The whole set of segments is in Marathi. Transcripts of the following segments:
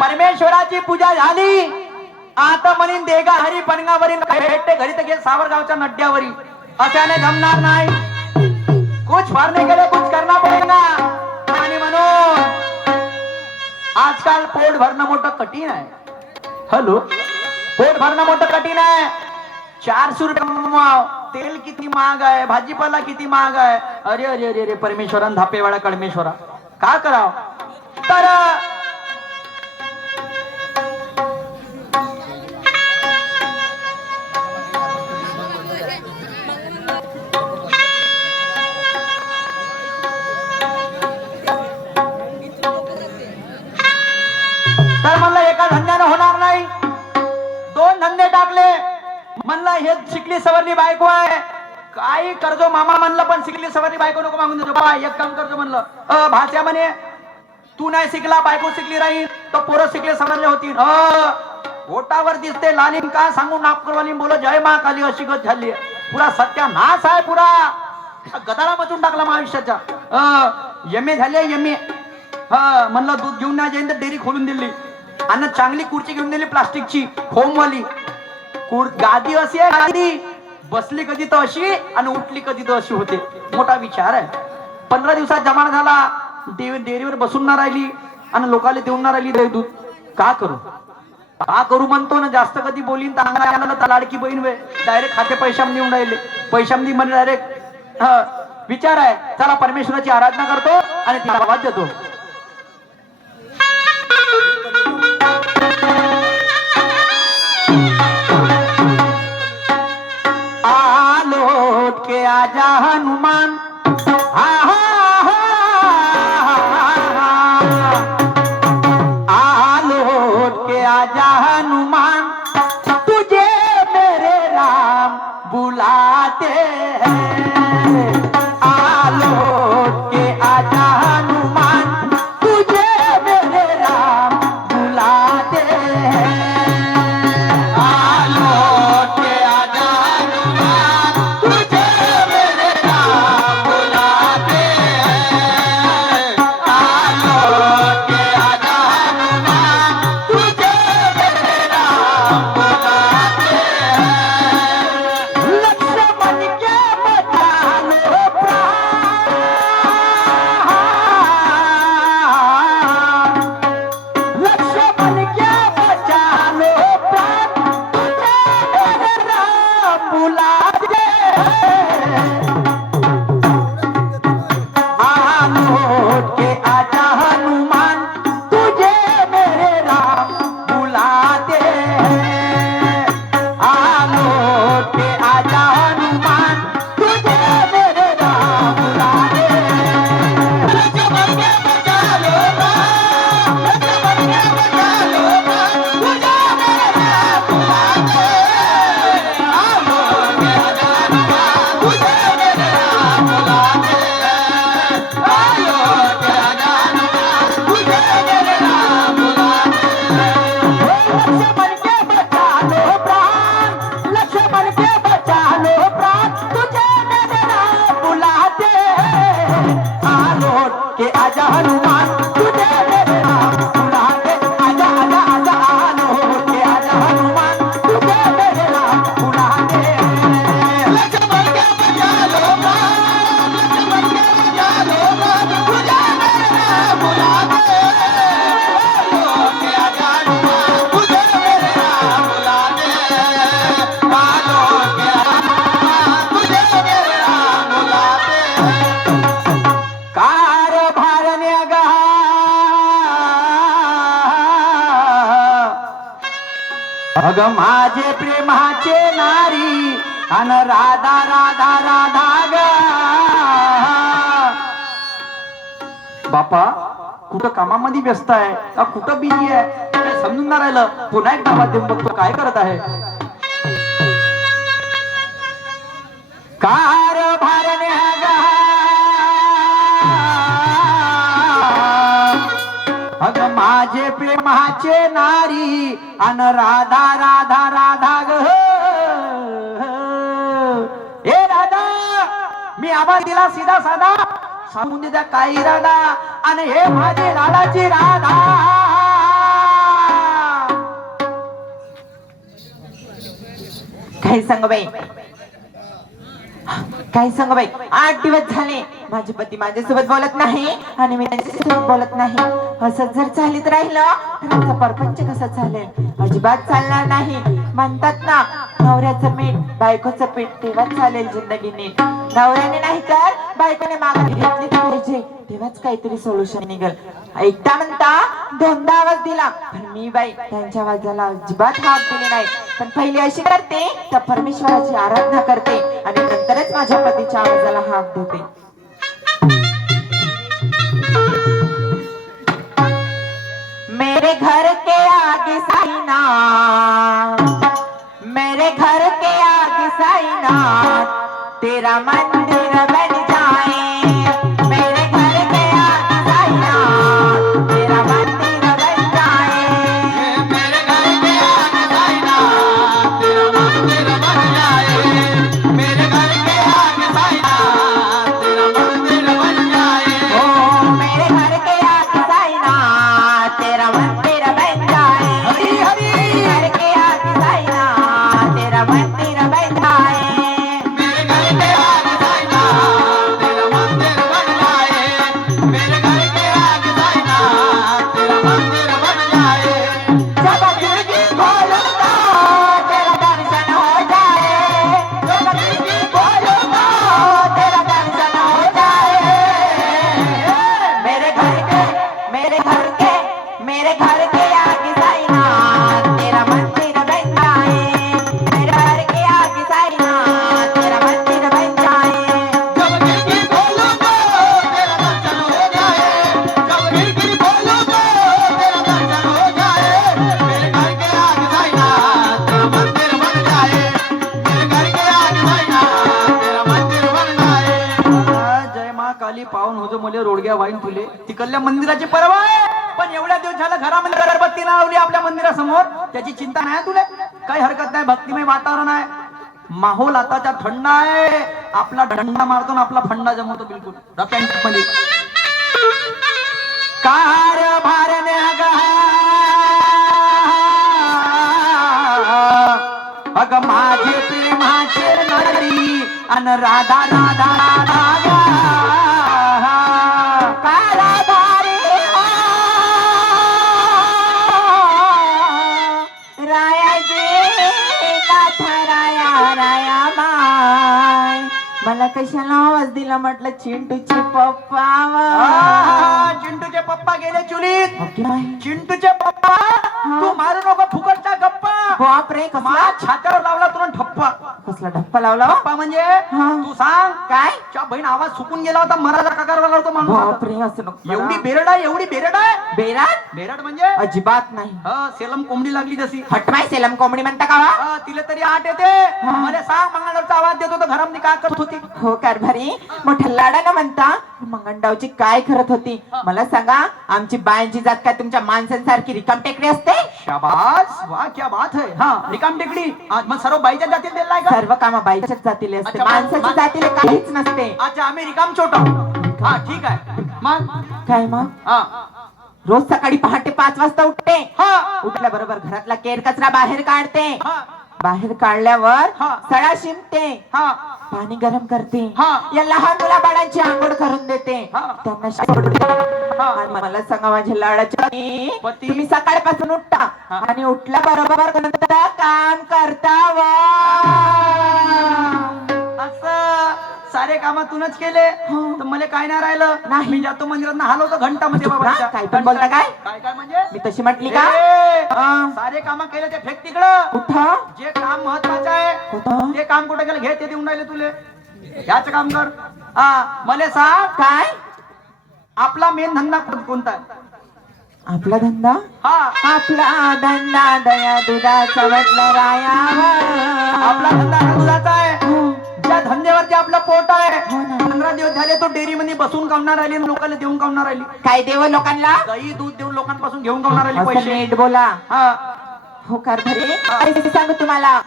परमेश्वराची पूजा झाली. आता म्हणीन देगा हरी पणगावरील भेटते घरी तर घे सावरगावच्या नड्यावरी. अशाने जमणार नाही. कुछ भरने के लिए कुछ करना पडेगा. आणि म्हणून आजकाल पोट भरणं मोठं कठीण आहे. हॅलो, पोट भरणं मोठं कठीण आहे. 400 रुपये तेल किती महाग आहे, भाजीपाला किती महाग आहे. अरे अरे अरे अरे परमेश्वरन धापेवाडा कडमेश्वरा का कराव. तर म्हणलं एका धंद्यानं होणार नाही. 2 धंदे टाकले. म्हणलं हे शिकली सवरली बायको आहे. काही कर्जो मामा म्हणलं पण शिकली सवरली बायको नको मागून देतो. बा एक काम करतो म्हणलं. भाच्या म्हणे तू नाही शिकला बायको शिकली राहील तर पोरं शिकले सवरले होतील. ओटावर दिसते लालिम का सांगू नागपूरवाली बोल जय मा काली अशी गत झाली. पुरा सत्यानाश आहे. पुरा गदारा मचून टाकला मग आयुष्याच्या. एम ए झाले एम ए. म्हणलं दूध घेऊन नाही जाईन तर डेअरी खोलून दिली. आणि चांगली खुर्ची घेऊन दिली प्लास्टिकची होमवाली. गादी अशी आहे गादी. बसली कधी तर अशी आणि उठली कधी तर अशी होते. मोठा विचार आहे. 15 दिवसात जमा झाला. डेअरीवर बसून ना राहिली आणि लोकांना देऊन ना राहिली दूध. का करू म्हणतो ना. जास्त कधी बोलीन तर लाडकी बहीण वे डायरेक्ट खाते पैशाम देऊन राहिले. पैशाम दे म्हणजे डायरेक्ट विचार आहे. चला परमेश्वराची आराधना करतो आणि तिला आवाज देतो. आलोट के आजा हनुमान. आलोट के आजा हनुमान. तुझे मेरे राम बुलाते हैं. आलोट के आजा हनुमान. तुझे मेरे राम बुलाते हैं. अग माझे प्रेमाचे नारी अन राधा राधा राधा ग. बापा कुठं कामामध्ये व्यस्त आहे का कुठं बिझी आहे काय समजून ना राहिलं. पुन्हा एकदा आवाज देऊन बघतो काय करत आहे. कार भारण्या अग माझे प्रेमाचे नारी अन राधा राधा राधा ग. ए राधा मी आवाज दिला सीधा साधा सांगून द्या काही राधा आणि हे माझी राधाची राधा. सांग बाई, काय सांग बाई, 8 दिवस झाले माझे पती माझ्यासोबत बोलत नाही आणि मी त्यांच्यासोबत बोलत नाही. असंच जर चालत राहिलं तर आमचा परपंच कसा चालेल? अजिबात चालणार नाही. म्हणतात ना, नवऱ्याचं मीठ बायकोचं पीठ तेव्हाच चालेल जिंदगी नीट. नवऱ्याने नाही तर बायकोने माघार घेतलीच पाहिजे, तेव्हाच काहीतरी सोल्युशन निघेल. एकदा म्हणता दोनदा आवाज दिला, पण मी बाई त्यांच्या आवाजाला अजिबात हात दिली नाही. पण पहिली अशी करते तर परमेश्वराची आराधना करते आणि नंतरच माझ्या पतीच्या आवाजाला हाक देते. मेरे घर के आगे साईना, मेरे घर के आगे साईना, तेरा मंदिर बन जाए. मेरे घर के आगे साईना, तेरा मंदिर बन जाए. मेरे घर के आगे साईना, तेरा मंदिर बन जाए. मेरे घर के आगे साईना, तेरा मंदिर बन जाए. ओ मेरे घर के आगे साईना, तेरा मंदिर बन जाए. हरी हरी. घर के आगे साईना, तेरा मंदिर बन जाए. मेरे घर के आगे साईना, तेरा मंदिर बन जाए. मेरे घर के आगे साईना, तेरा मंदिर बन जाए. जब खिड़की खोलूंगा तेरा दर्शन हो जाए. जब खिड़की खोलूंगा तेरा दर्शन हो जाए. मेरे घर के, मेरे घर के, मेरे घर के आगे साईना, तेरा मंदिर बन जाए. मेरे घर के आगे साईना, तेरा मंदिर बन जाए. जब खिड़की खोलूंगा तेरा दर्शन हो जाए. जब खिड़की खोलूंगा तेरा दर्शन हो जाए. मेरे घर के आगे साईना, तेरा मंदिर बन जाए. मेरे घर के आगे साईना, तेरा मंदिर बन जाए. जय मा काली पावन होतो मुले रोडग्या वाईन तुले. तिकडल्या मंदिराची परवा आहे, पण एवढ्या दिवस झालं घरामध्ये अगरबत्ती लावली आपल्या मंदिरासमोर. त्याची चिंता नाही तुले? काही हरकत नाही, भक्तिमय वातावरण आहे. माहोल आताचा थंड आहे. आपला डंडा मारतो ना आपला फंडा जमवतो बिलकुल रप्यांट मध्ये. कारभार अग माझे प्रेमाचे नळी अन राधा राधा राधा कारभारी रायाजी नाथ राया राया बाय. मला कशाला आवाज दिला म्हटलं चिंटूचे पप्पा. चिंटूचे पप्पा गेले चुलीत. काय चिंटूचे पप्पा तू मारू नको फुकटचा गप्पा. बापरे, कसला मा छात्यावर लावला तुला ठप्पा. कसला धप्पा लावला? पप्पा म्हणजे हा. तू सांग काय? च्या बहीण आवाज सुकून गेला होता, मराठा काकारवाला होता माणूस. बापरे, असं नको. एवढी बेरड आहे, एवढी बेरड आहे. बेराट बेरड म्हणजे अजिबात नाही. सेलम कोंबडी लागली तशी. हटवाय सेलम कोंबडी म्हणता का वा? तिला तरी आठ येते. मला सांग मंगळवारचा आवाज देत होता घरामध्ये काय करत होती? हो कारभारी, मोठ्या लाडानं म्हणता मंगंडावची काय करत होती मला सांगा. आमची बायांची जात काय तुमच्या माणसांसारखी रिकाम टेकडी असते? शाबास, वा क्या बात है. हा, रिकाम टेकडी. मग सर्व बाईच्या जातीत दिलाय का? सर्व काम बाईच्याच जातीले असते, अच्छा, माणसाच्या जातीले काहीच नसते. अच्छा, आम्ही रिकाम छोटा. हा ठीक आहे. मग काय मग? हा रोज सकाळी पहाटे 5 वाजता उठते. हा उठल्याबरोबर घरातला केर कचरा बाहेर काढते. हा बाहेर काढल्यावर हा. सडा शिंपते, हा पाणी गरम करते, हा. या लहान मुला बाळांची आंघोळ करून देते, हा. त्यांना शिकवते. हा. आणि मला सांगा माझ्या लाडाच्या पती. तुम्ही सकाळपासून उठता हा. आणि उठल्या बरोबर कोणतं काम करता वा? असं सारे कामातूनच केले हो. तर मला काय नाही राहिलं. नाही. मी जातो मंदिरात हलवतो घंटामध्ये चुप बाबा. राहा, काय पण बोलता काय? काय काय म्हणजे मी तशी म्हटली का? ए, हा. सारे काम केले ते फेक तिकडं. उठा. जे काम महत्वाचं आहे कोणतं? ते काम कुठे केलं घे ते देऊन राहिले तुले. ह्याच काम कर. हा मला सांग काय आपला मेन धंदा कोणता आहे? आपला धंदा? हा आपला धंदा दया दुधाचा वटला रायावा. आपला धंदा हा दुधाचा आहे. हो. ज्या धंद्यावरती आपलं पोट आहे. हो ना. 15 दिवस झाले तो डेअरी मध्ये बसून कामणार राहिली, लोकांना देऊन कामणार राहिली. काय देव लोकांना? गाई दूध देऊन लोकांपासून घेऊन कामणार राहिली असं पैसे. नीट बोला. हा हो कारभारी, अरे सांगू तुम्हाला,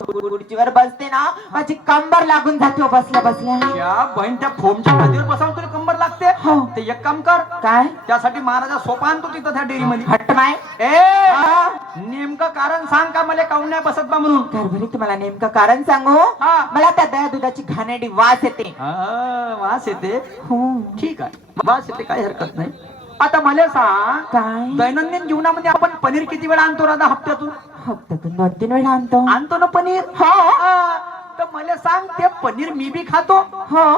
खुर्चीवर बसते ना माझी कंबर लागून जाते हो बसल्या बसल्या. त्या बहीण त्या फोमच्या खादीवर बसावून तुला कंबर लागते. हो. ते एक काम कर, काय? त्यासाठी महाराजा सोपा आणतो तिथं त्या डेअरी मध्ये. हट माय. ए नेमकं कारण सांग का मला काऊन नाही बसत बा म्हणून. कारभारी तुम्हाला नेमकं कारण सांगू. हा. मला त्या दया दुधाची घाणेरडी वास येते. वास येते. हो. ठीक आहे वास येते काही हरकत नाही. आता मला सांग काय दैनंदिन जीवनामध्ये आपण पनीर किती वेळा आणतो राधा हप्त्यातून. हप्त्यातून 2-3 वेळा आणतो ना पनीर. तर मला सांग ते पनीर मी बी खातो.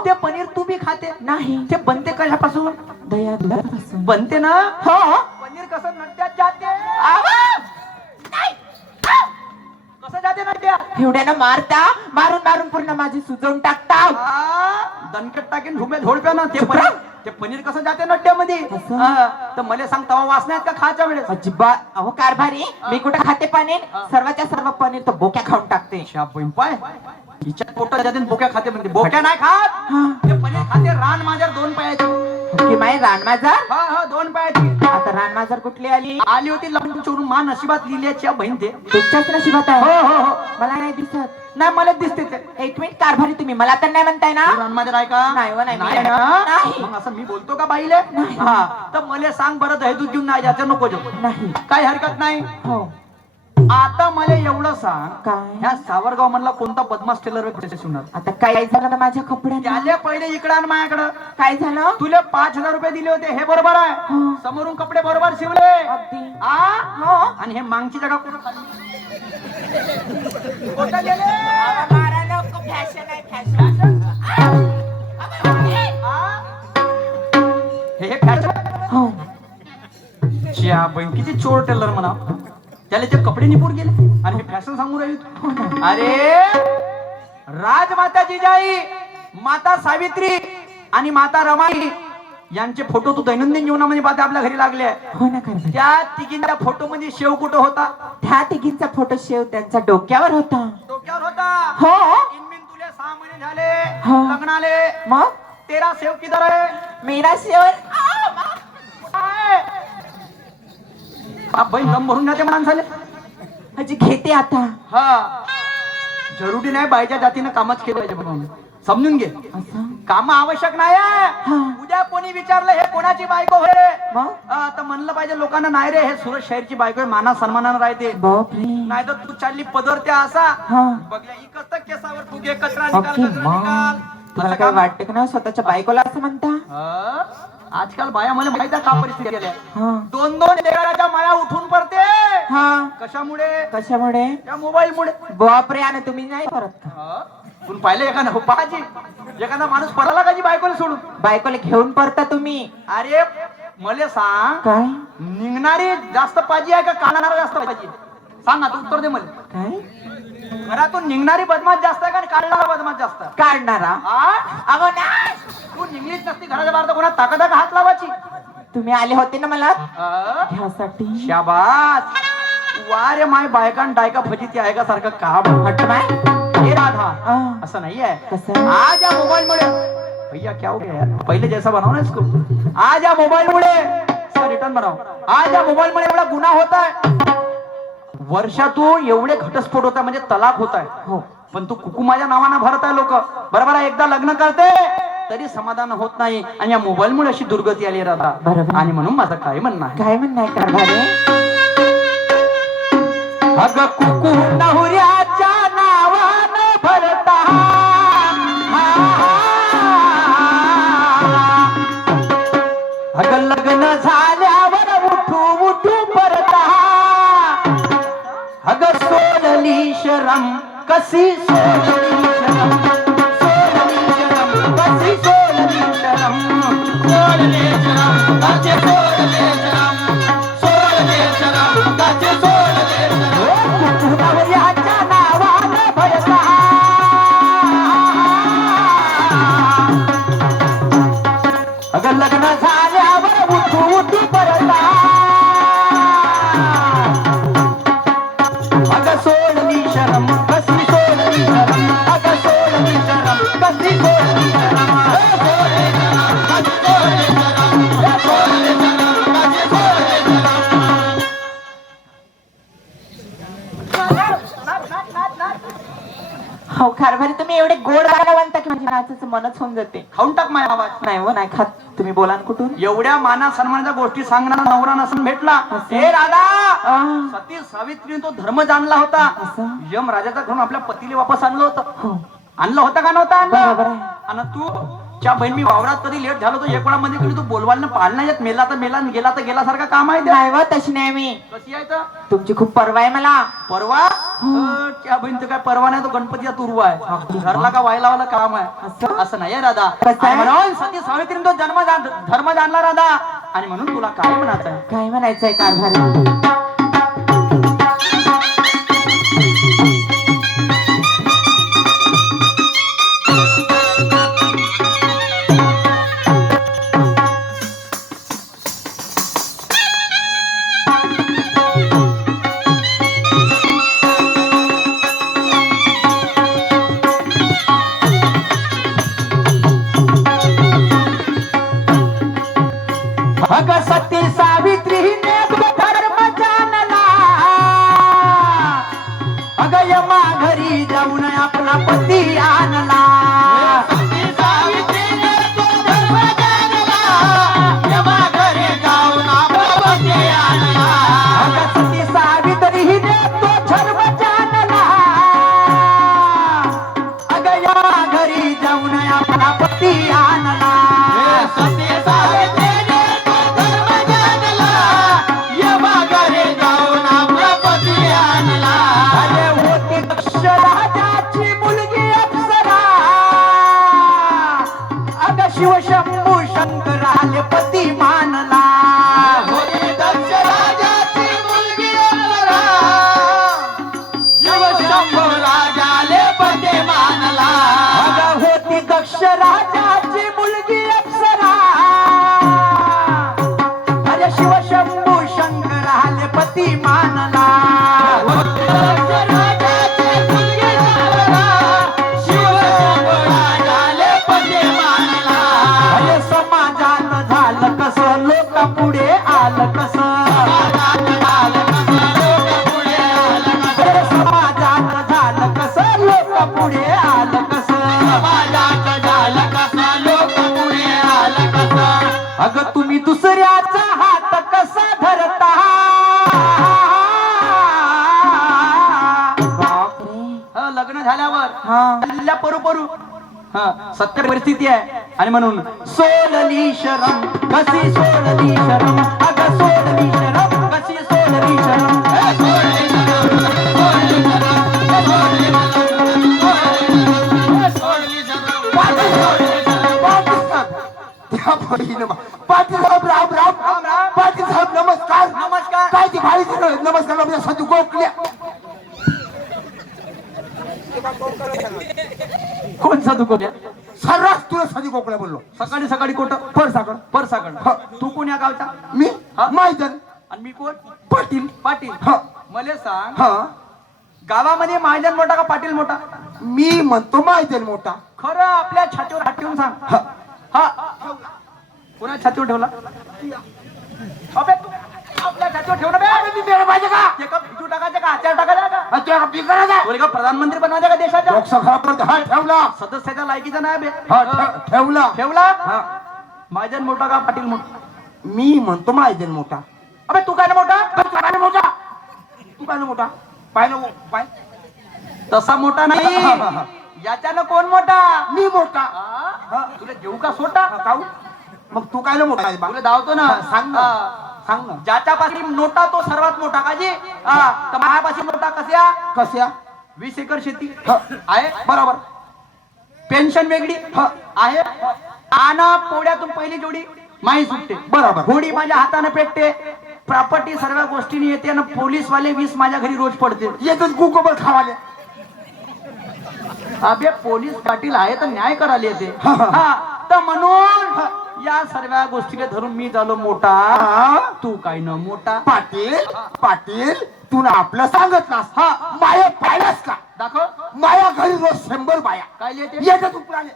ते पनीर तू बी खाते. नाही. ते बनते कशापासून. दया दुधापासून बनते ना. पनीर कसं नट्यात जाते. कसं जाते नट्यात. एवढ्यानं मारता मारून पूर्ण माझी सुजवून टाकता. दणकट टाकीन झोडप्या ना ते पनीर कसं जाते नट्यामध्ये. तर मला सांग तवा वास नाही का खायच्या वेळेस. अजिबात. अहो कारभारी मी कुठे खाते पनीर. सर्वाच्या सर्व पनीर तर बोक्या खाऊन टाकते. पाय हिच्या पोटात जाते बोक्या खाते म्हणते. बोक्या नाही खात ते पनीर खाते. रान माझ्या 2 पायाची. की माय रानमाजार. हा 2 पायाची. आता रानमाजार कुठली आली होती लपून चोरून मा नशिबात लिहिल्याची बहीण ते. तुमच्याच नशिबात आहे. हो मला नाही दिसत. नाही मला दिसते ते. 1 मिनिट कारभारी तुम्ही मला तर नाही म्हणताय ना. रानमाजार आहे का. नाही हो, नाही. नाही. मग असं मी बोलतो का बाईले. हा तर मला सांग बरं दही दूध घेऊन नाही याचं नको जाऊ. नाही काही हरकत नाही. हो. आता मला एवढं सांग काय. ह्या सावरगाव मधला कोणता बदमाश टेलर होणार. आता काय झालं ना माझ्या कपड्यात. त्याले पहिले इकडं आणि माझ्याकडं. काय झालं. तुला 5,000 रुपये दिले होते हे बरोबर आहे. समोरून कपडे बरोबर शिवले. अगदी. आणि हे मागची जागा कुठं कुठं गेले. हे हो. किती चोर टेलर म्हणा. त्याला ते कपडे निपूर गेले आणि हे फॅशन सांगू राहील. अरे राजमाता जिजाई, माता सावित्री आणि माता रमाई यांचे फोटो तू दैनंदिन जीवनामध्ये पाहते आपल्या घरी लागले. हो ना कारभारी. त्या तिघींच्या फोटो मध्ये शेव कुठं होता. त्या तिघींचा फोटो शेव त्यांच्या डोक्यावर होता. डोक्यावर होता. हो. इनमिन तुले 6 महिने झाले हो. लग्नाले. मग तेरा शेव किधर आहे. मेरा शेव. बहीण दम भरून जाते माणसाले. हजी घेते आता. हा जरुरी नाही बाईच्या जातीनं कामच केलं पाहिजे म्हणून समजून घे. असं काम आवश्यक नाही. उद्या कोणी विचारलं हे कोणाची बायको होय तर म्हणलं पाहिजे लोकांना नाही रे हे सुरत शहरची बायको आहे. माना सन्मानानं राहते. बापरे. नाही तर तू चालली पदरत्या असा बघल्या इकत केसावर तू घे कचरा निकाल. तुला काय वाटतं का ना स्वतःच्या बायकोला असं म्हणता. आजकाल बाया मला माहिती आहे का परिस्थिती गेल्या. 2-2 लेकराच्या माया उठून पडते. कशामुळे त्या मोबाईल मुळे. बापरे. आणि तुम्ही नाही करत का. पण पाहिलं एखादा पाहाजी एखादा माणूस पडाला का जी बायकोला सोडून. बायकोला घेऊन पडता तुम्ही. अरे मला सांग काय निघणारी जास्त पाहिजे आहे का काढणारा जास्त पाहिजे. सांग आता उत्तर दे मला. काय घरातून निघणारी बदमाश जास्त आहे का काढणारा बदमाश जास्त. काढणारा. अगं नाही तू निघलीच नसती घराच्या बाहेर तर कोणा ताकद का हात लावायची. तुम्ही आले होते ना मला घ्यासाठी. शाबास. वारे माय बायकान डायका फजिती आहे का सारखं काम हट माय. हे राधा असं नाही आहे. कसं. आज या मोबाईल मुळे भैया क्या हो गया यार पहले जैसा बनाओ ना इसको. आज या मोबाईल मुळे रिटर्न बनाओ. आज या मोबाईल मुळे एवढा गुन्हा होत आहे. वर्षातून एवढे घटस्फोट होत आहे म्हणजे तलाक होत आहे. हो. पण तू कुकुमाच्या नावानं भरत आहे लोक. बरोबर आहे. एकदा लग्न करते तरी समाधान होत नाही आणि या मोबाईल मुळे अशी दुर्गती आली राधा. बरोबर. आणि म्हणून माझं काय म्हणणं आहे. काय म्हणणं आहे कारभारी. अगं कुकू नवऱ्याच्या नावानं भरता. अगं लग्न झाल्यावर उठू परता. अगं सोडली शरम कशी सोडली शरम. सोडली शरम कशी सोडली शरम. सोडले शरम कशी सोडले शरम. सोडले शरम कशी सोडले शरम. नवऱ्याच्या नावानं भरता. अगं लग्न झाल्यावर उठू परता. अगं सोडली शरम कशी सोडली शरम. हो कारभारी तुम्ही एवढे गोड गाणं म्हणता की माझ्या नाचाचं मनच होऊन जाते. खाऊन टाक माझ्या आवाज. नाही हो नाही खात. तुम्ही बोला ना कुठून. एवढ्या माना सन्मानाच्या गोष्टी सांगणारा नवरा नसून भेटला. हे राधा सती सावित्रीने तो धर्म जाणला होता. असं? यम राजाचा घरून आपल्या पतीला वापस आणलं होतं. हो आणलं होतं का नव्हतं बरोबर आणलं. आहे. आणि तू च्या बहीण मी वावरात कधी लेट झालो तो एक वेळामध्ये कधी तू बोलवायला पाळ नाही येत. मेला तर मेला आणि गेला तर गेला सारखा काम आहे ते. नाही हो तशी नाही मी. कशी आहे तर तुमची खूप परवा आहे मला. परवा त्या बहीण तर काय परवा नाही तो गणपतीचा तुरवा आहे. घरला का व्हायला वाला काम आहे. असं नाही राधा. कसं आहे? आणि म्हणून सती सावित्रीने तो धर्म जाणला राधा. आणि म्हणून तुला काय म्हणायचं आहे. काय म्हणायचंय कारभारी. अग सती सावित्रीने धर्म जाणला. अग यमा घरी जाऊन आपला पती आणला. सती सावित्रीने तो धर्म जाणला. यमा घरी जाऊन आपला पती आणला. अग सती सावित्रीने तो धर्म जाणला. अग यमा घरी जाऊन आपला पती आणला. सती सावित्री शिवशंभू शंकराले पती मानला. दक्ष राजाची मुलगी अप्सरा. शिवशंभू राजाले पती मानला. होती दक्ष राजाची मुलगी अप्सरा. अरे शिवशंभू शंकराले पती मानला. पुढे आलं कस. समाजात झालं कस लोक पुढे आलं कस. समाजात झालं कस लोक पुढे आलं कस. अगं तुम्ही दुसऱ्याचा हात कसा धरता. लग्न झाल्यावर परू परू सत्य परिस्थिती आहे. आणि म्हणून सोडली शरम कशी सोडली शरम. अगं सोडली शरम कशी सोडली शरम. पाटील साहेब राम राम. पाटील साहेब नमस्कार. नमस्कार. काय ती भाई नमस्कार साधू गोखल्या. कोण साधू कोण सर्रास तुला साधू गोखल्या बोललो. सकाळी सकाळी कोट परसाकड. परसाकड. तू कोण या गावचा. मी माहितन. आणि मी कोण. पाटील. पाटील. हा मला सांग हा गावामध्ये महाजन मोठा का पाटील मोठा. मी म्हणतो माहितन मोठा. खरं आपल्या छातीवर हात ठेवून सांग. हा कोणा छातीवर ठेवला. अबे तू आपल्या छातीवर ठेवला बे. मी मेळ पाहिजे का. ते का भिजू टाकायचं का आचार टाकायचा का. तुला बिघडा का. तुला का प्रधानमंत्री बनवायचा का देशाच्या. लोकसभा हा ठेवला. सदस्याच्या लायकीचा नाही बे. हा ठेवला. ठेवला. हा महाजन मोठा का पाटील मोठा. मी म्हणतो माहितन मोठा. अबे तू काय ना मोठा. तू काय मोठा. तू काय मोठा. पाहिलं पाय तसा मोठा नाही. याच्यानं कोण मोठा. मी मोठा. तुला देऊ का सोटा. काऊ मग तू काय मोठा आहे बा. तुला धावतो ना. सांग ना. सांग ना. ज्याच्यापाशी नोटा तो सर्वात मोठा काजी. तर माझ्यापाशी नोटा कशा. कशा. 20 एकर शेती ह. आहे. बरोबर. पेन्शन वेगळी ह. आहे. आना पोळ्यातून पहिली जोडी माही सुटते. बरोबर. घोडी माझ्या हाताने पेटते. प्रॉपर्टी सर्व गोष्टींनी येते आणि पोलीस वाले 20 माझ्या घरी रोज पडते. येतच गुगोबर खावाले. अबे पोलीस पाटील आहे तर न्याय करायला येते. हा, हा. हा तर म्हणून या सर्व गोष्टीला धरून मी झालो मोठा. तू काय न मोठा. पाटील पाटील तू ना आपलं सांगत नास. हा माया पाहिलास का. दाखव. माया घरी रोज 100 बाया काय लिहिते. येतात उपराले.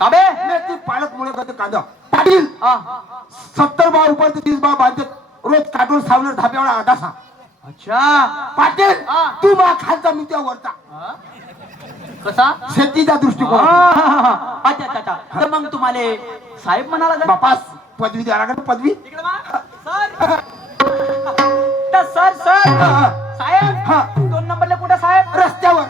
अबे ती पालक मुळे करते कांदा. पाटील 70 बा रुपये 30 बा बांधते रोज काटून सावणार धाब्यावर आदासा. अच्छा पाटील हा. तू मा खालचा मी त्या वरचा. कसा शेतीचा दृष्टिकोन. अच्छा अच्छा अच्छा. तर मग तुम्हाला साहेब म्हणाला जा. बापास पदवी द्या लागेल पदवी. इकडे वा. सर तर सर सर हा. साहेब 2 नंबरला कुठे साहेब? रस्त्यावर.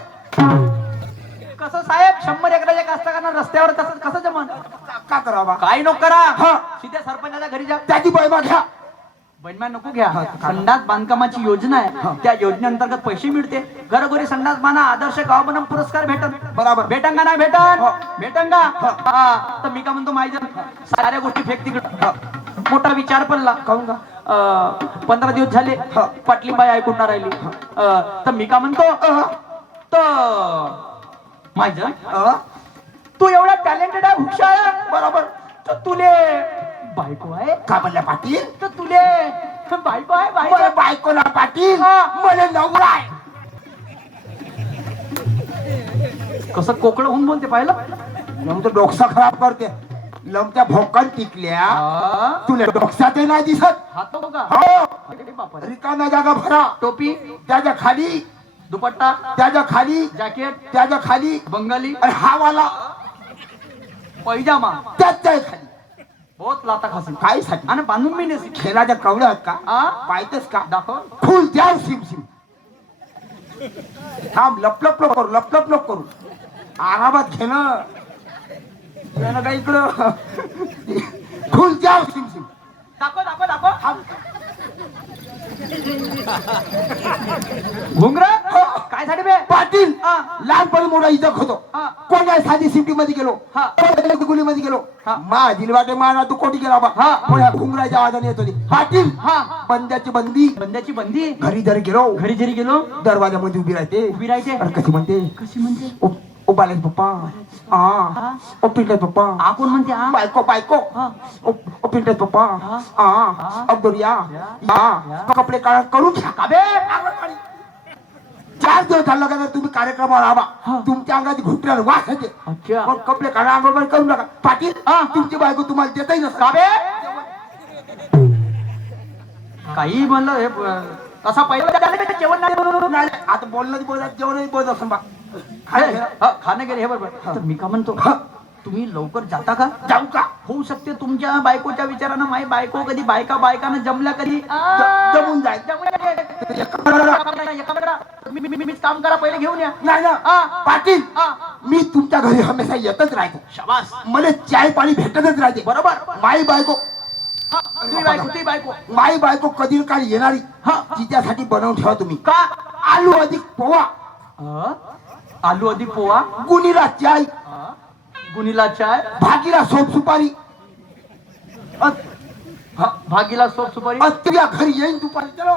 कसं साहेब 100 एकराच्या कास्तकारांना रस्त्यावर कसं कसं जमन? का करावा? काय नको करा. हा. सीधे सरपंचाच्या घरी जा. त्याची बैमा घ्या. बनम्या नको घ्या. संडास बांधकामाची योजना आहे. त्या योजनेअंतर्गत पैसे मिळते. घरोघरी संडास बांधा आदर्श गाव बनव पुरस्कार भेटन. बराबर. भेटन का नाही भेटन? भेटन का? हा. तर मी का म्हणतो माहिती साऱ्या गोष्टी फेक तिकडे. मोठा विचार पडला. काहून का? 15 दिवस झाले पाटलीबाई ऐकून ना राहिली. तर मी का म्हणतो तर माझं तू एवढा टॅलेंटेड आहे हुशार आहे. बरोबर. तर तुले बायको आहे का म्हणल्या पाटील? तर तुले बायको आहे मला बायको. बायकोला पाटील. हा. मला नवरा आहे. कसं कोकळ होऊन बोलते पाहिलं. लमचं डोकसा खराब करते. लमच्या भोकान टिकल्या. तुला डोकसात नाही दिसत. हातो का? हो. अरे बापरे. रिकाम्या जागा भरा. टोपी त्याच्या खाली दुपट्टा त्याच्या खाली जॅकेट त्याच्या खाली बंगाली आणि हा वाला पैजामा त्याच्या खाली. बहुत लाता खासी काय साठी? आणि बांधून मी नेसी. खेळाच्या कवड्या आहेत का? आ? पाहतेस का? दाखव. फुल द्या सिम सिम. थांब लपलप नको करू. लपलप नको करू. आरामात घेणं का इकडं. फुल द्या सिम सिम. दाखव दाखव दाखव. घुंगर काय झाले बे? पाटील हा. लहानपणी मोठा इजक होतो. हा. कोणत्या साधी सिटी मध्ये गेलो. हा. गुलीमध्ये गेलो. हा. मा दिलवाटे माना तू कोटी गेला बा. हा. कोण्या घुंगराच्या आवाजाने येत होती. पाटील हा. बंद्याची बंदी. बंद्याची बंदी. घरी जरी गेलो घरी जरी गेलो दरवाजामध्ये उभी राहते. उभी राहते. अरे कशी म्हणते? कशी म्हणते? ओ बालेश पप्पा. हा. ओ पिंटच पप्पा. आ कोण म्हणते? आ बायको बायको. हा. ओ पिंटच पप्पा. हा. अब्दुल या कपडे काढा करून घ्या. काबे 4 दिवस झालं का तुम्ही कार्यक्रमावर हा. आवा. तुमच्या अंगात घुटण्याला वास येते. अच्छा. मग कपडे काढा अंघोळ करू नका. पाटील हा. तुमची बायको तुम्हाला देताही नसतं. काबे काही म्हणलं हे तसा पहिला जेवण नाही. नाही, आता बोलणं बोलत जेवणही बोलत असं बा. खाणं गेले हे बरोबर. तर मी का म्हणतो तुम्ही लवकर जाता का? जाऊ का? होऊ शकते तुमच्या बायकोच्या विचारानं माई बायको कधी बायकानं जमल्या कधी जमून जाईल. मीच काम करा पहिले घेऊन या. नाही ना. हा. पाटील हा. मी तुमच्या घरी हमेशा येतच राहतो. शाबास. मला चाय पाणी भेटतच राहते. बरोबर. माई बायको तुझी बायको माई बायको कधी काळ येणारी. हा. तिच्यासाठी बनवून ठेवा तुम्ही. का? आलू अधिक पोहा. आलू अधिक पोहा. गुनीला चाय. गुनीला चाय. भागीला सोप सुपारी. भागीला सोप सुपारी. तुझ्या घरी येईन दुपारी. चलो.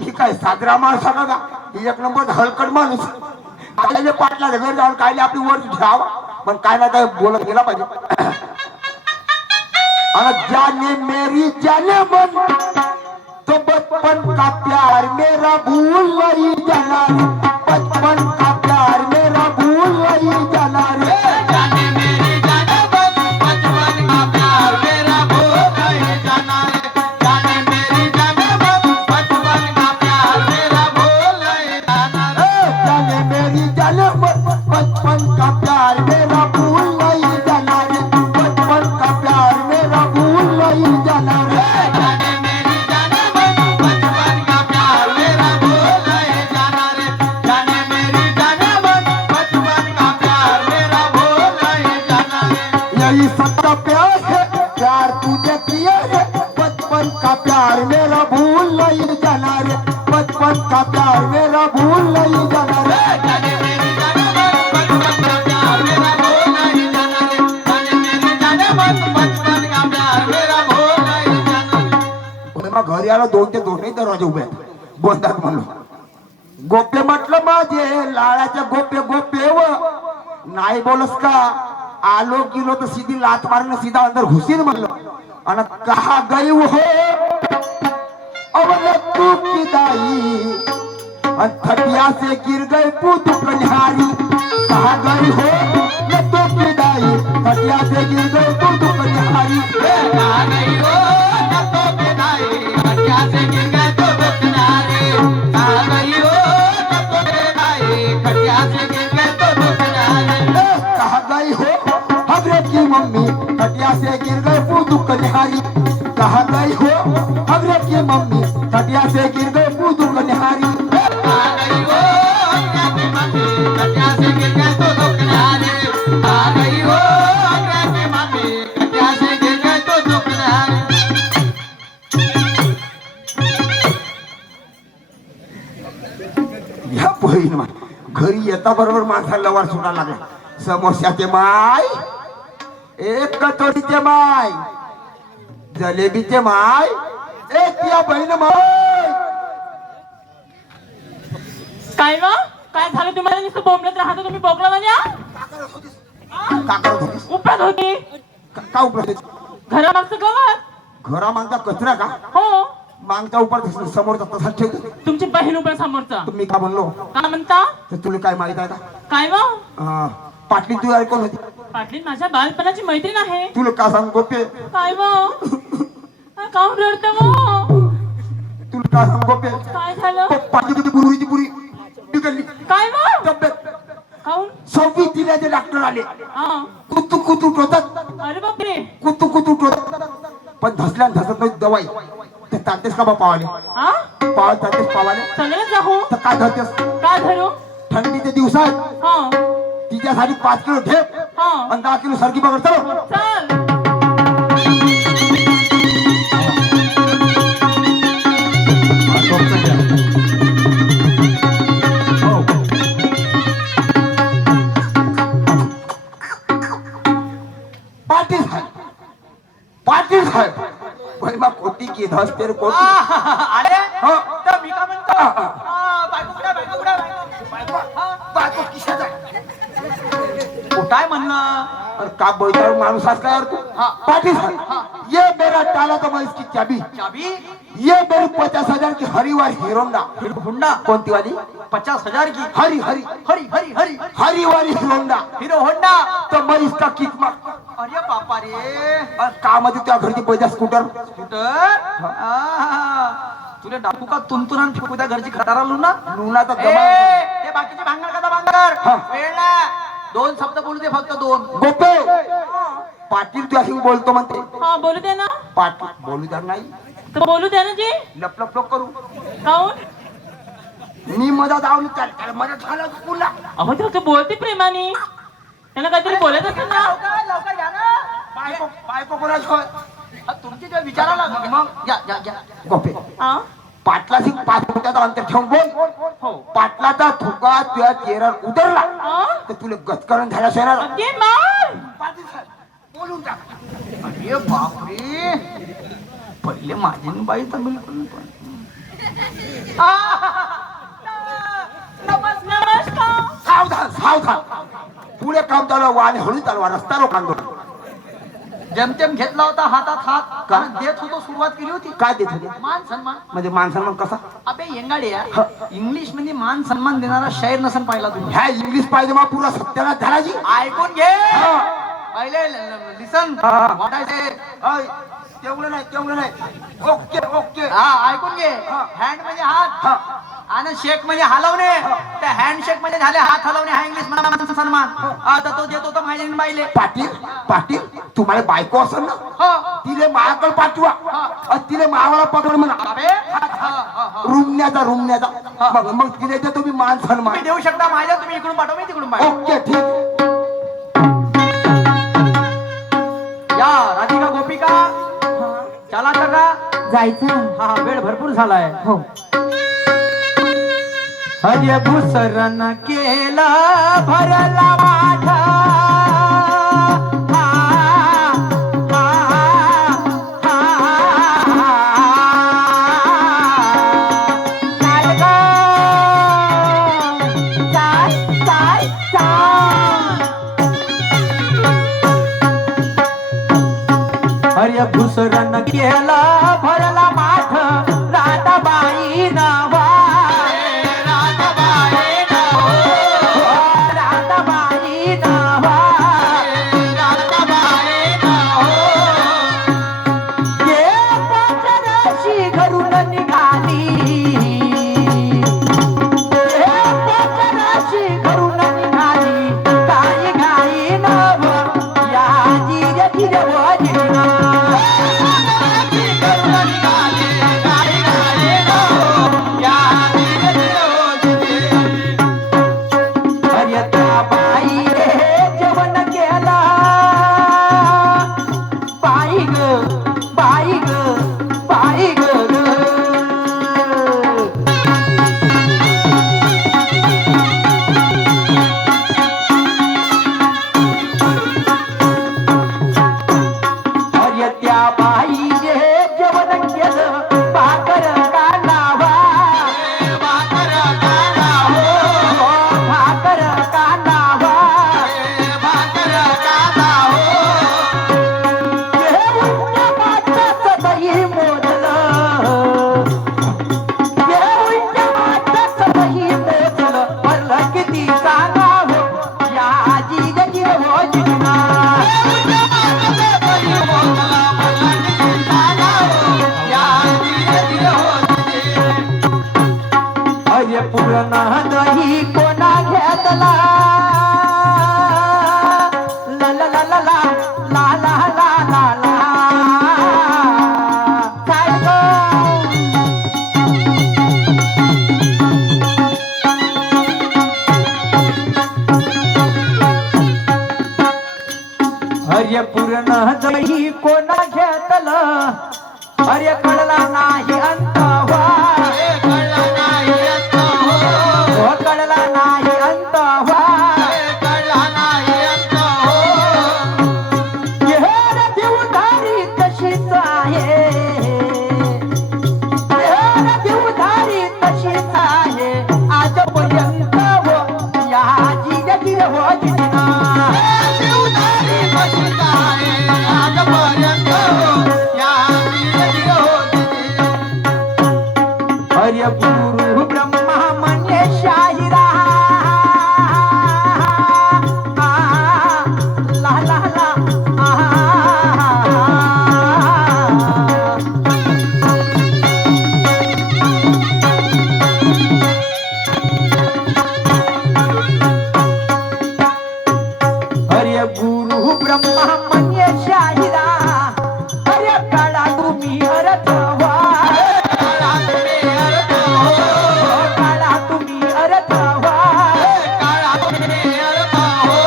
मी काय साजरा माणूस का? एक नंबर हलकट माणूस. कायले पाटला घर जाऊन कायले आपली वर घ्यावा. पण काय ना काय बोलत गेला पाहिजे. और जाने मेरी जाने मन तो बचपन का प्यार मेरा भूल नहीं जाना रे. बचपन का प्यार मेरा भूल नहीं जाना रे. जाने मेरी जाने मन बचपन का प्यार मेरा भूल नहीं जाना रे. जाने मेरी जाने मन बचपन का प्यार मेरा भूल नहीं जाना रे. जाने मेरी जाने मन बचपन का प्यार मेरा भूल नहीं जाना रे. बचपन का प्यार मेरा भूल नहीं जाना रे. जाने मेरी जाने मन बचपन का प्यार मेरा भूल नहीं जाना रे. जाने मेरी जाने मन बचपन का प्यार मेरा भूल नहीं जाना रे. यही सच्चा प्यार है. प्यार तुझे किया है. बचपन का प्यार मेरा भूल नहीं जाना रे. बचपन का प्यार मेरा भूल नहीं जाना रे. जाने मेरी जाने मन बचपन का प्यार मेरा भूल नहीं जाना रे. जाने मेरी जाने मन बचपन का प्यार मेरा भूल नहीं जाना रे. मग घरी आलो 2 ते 2 दरवाजे उभे आहेत. बोलतात म्हणलो गोपे म्हटलं माझे लाळाच्या गोपे गोपे व नाही बोलस का. आलो गेलो तर सीधी लात मारून सीधा अंदर घुसीन म्हणलो. आणि कहा गई हो अवल तू की दाई. आणि थटिया से गिर गई पुत कन्हारी. कहा गई हो ये तो विदाई खटिया से गिर गई तू दुख निहारी कहा गई हो न तो विदाई खटिया से गिर गए तो दुख निहारी कहा गई हो न तो विदाई खटिया से गिर गए तो दुख निहारी कहा गई हो हजरत की मम्मी खटिया से गिर गए तू दुख निहारी कहा गई हो हजरत की मम्मी खटिया से गिर गए तू दुख निहारी कहा गई हो हजरत की मम्मी खटिया से गिर गए तो दुख निहारी कहा गई हो हजरत की मम्मी खटिया से गिर गए तो दुख निहारी या बहीण मा घरी येता बरोबर माणसाला लवार सुटायला लागला समोस्याचे माय एक कचोरीचे माय जलेबीचे माय एक या बहीण माय काय वा काय झालं तुम्हाला नुसतं बोंबलत राहता तुम्ही बोकळावाल्या का करत होतीस उपळत होती का उपलब्ध घरामागचं गवत घरा मागचा कचरा का हो मागचा उपर समोरचा तसाच ठेवतो तुमची बहीण उपळ समोरचा तुम्ही का म्हणलो काय म्हणता तर तुला काय माहित आहे का काय वा पाटली तू ऐकून होती पाटील माझ्या बालपणाची मैत्रीण आहे तुला का सांग गोपे काय वा काऊन रडत मग तुला का सांग गोपे काय झालं पाटली तुझी गुरुची पुरी बिघडली काय वा तब्येत काऊन 26 जिल्ह्याचे डॉक्टर आले हा कुतू कुतू टोचत अरे बापरे कुतू कुतू टोचत पण धसल्या धसत नाही दवाई ते तातेस का बा पावाले हा पाव तातेस पावाले चले जाऊ तर का धरतेस काय धरू थंडीच्या दिवसात हा तिच्यासाठी 5 किलो ठेप हा आणि 10 किलो सरकी बघत चलो चल पाटील साहेब पाटील साहेब महिमा कोटी की धस तेरे कोटी आले हा. तर मी का म्हणतो बायको कुठे बायको कुठे बायको किशात आहे कुठाय म्हणणं और का बोलता माणूस आज काय यार तू हाँ. पाटिल साहब ये मेरा टाला तो मैं इसकी चाबी चाबी ये मेरी 50,000 की हरीवार हीरोंडा हुंडा कौन सी वाली 50,000 की हरी हरी हरी हरी हरी हरीवारी हीरोंडा हिरो होंडा तो मैं इसका किक मार अरे बापा रे और का मध्ये त्या घरची पैसा स्कूटर स्कूटर तुला डाकू का तुंतुन फेकू त्या घरची खटारा ना लुना तर ए, जमा ते बाकीचे भांगर कदा भांगर हा. वेळ ना 2 शब्द बोलू दे फक्त 2 गोपे पाटील तू अशी बोलतो म्हणते हा बोलू दे ना पाटील बोलू द्या नाही तर बोलू दे ना जी लप लप लप करू काऊन मी मधात आवली त्याला मदत झालं पुन्हा अहो ते फक्त बोलते प्रेमाने त्याला काहीतरी बोलत असेल ना लवकर लवकर या ना बायको बायको कोणाच होय तुमची जे विचाराला मग या या या गोपे हा पाटलाशी 5 फुटाचा अंतर ठेवून बोल हो पाटलाचा थुका तुझ्या चेहऱ्यावर उतरला हा? तर तुला गचकरण झाला येणार अगदी मार बोलून टाक अरे बापरे पहिले माझी न बाई तर बिलकुल पण नमस्कार सावधान सावधान पुढे काम चालू वाणे हळू चालवा रस्ता रोखांदो जेमतेम घेतला होता हातात हात कारण देत होतो सुरुवात केली होती काय देत होते मान सन्मान म्हणजे माणसाला कसा अबे येंगाड्या इंग्लिश मध्ये मान सन्मान देणारा शायर नसन पाहिला तुम्ही ह्या इंग्लिश पाहिजे मग पुरा सत्यानाश झाला जी ऐकून घे हा. पहिले लिसन हा. वाटायचे ऐ, तेवढं नाही ओके ओके हा ऐकून घे हा. हँड म्हणजे हात हा. आणि शेक म्हणजे हलवणे त्या हँड शेक म्हणजे झाले हात हलवणे हा इंग्लिश मध्ये सन्मान आता तो देत होता माझ्या बाईले पाटील पाटील तुम्हाला बायको असेल ना हो तिले मायाकडे पाठवा आणि तिले मायाला पकड म्हणा अबे हा. रुमण्याचा मग मग तिले ते तुम्ही मान तुम्ही सन्मान देऊ शकता माझ्या तुम्ही इकडून पाठवा मी तिकडून पाठवा ओके ठीक या राधिका गोपिका चला का जायचं हा वेळ भरपूर झालाय हो हरिय भुसरन केला भरला माझा हरिय भुसरन केला भरला माठ राधाबाई नावा राधाबाई अरे पूर्ण दही कोणा घेतला ला ला ला ला ला ला ला ला ला ला काय गं? अरे पूर्ण दही कोणा घेतलं अरे कळला नाही अंत व्हा कळला नाही अंत हो कळला नाही अंत व्हा कळला नाही अंत हो हे देवधारी तशीच आहे हे देवधारी तशीच आहे आजपर्यंत हो या जिगती हो जिना देवधारी तशीच आहे आजपर्यंत हो या जिगती हो हर्य गुरु ब्रह्मा म्हणजे शाहिरा ला ला ला हर्य गुरु ब्रह्मा म्हणजे शाहिरा हर्य काळा तुम्ही अर्थ व्हा काळा तुम्ही अर्थ हो काळा तुम्ही अर्थ व्हा काळा तुम्ही अर्थ हो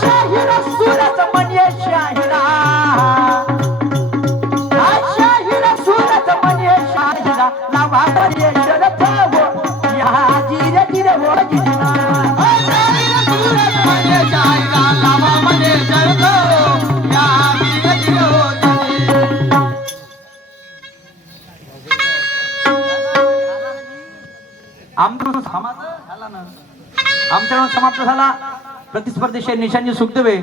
शाहिरा सूरज म्हणजे शाहिरा शाहिरा सूरज म्हणजे शाहिरा लावा म्हणजे शरथ हो या जिरे जिरे हो जिना सूरज म्हणजे शाहिरा लावा म्हणजे शरथ हो या जिरे जिरे हो आमचा समाप्त झाला ना आमचा समाप्त झाला प्रतिस्पर्धी निशांची सुखदेवे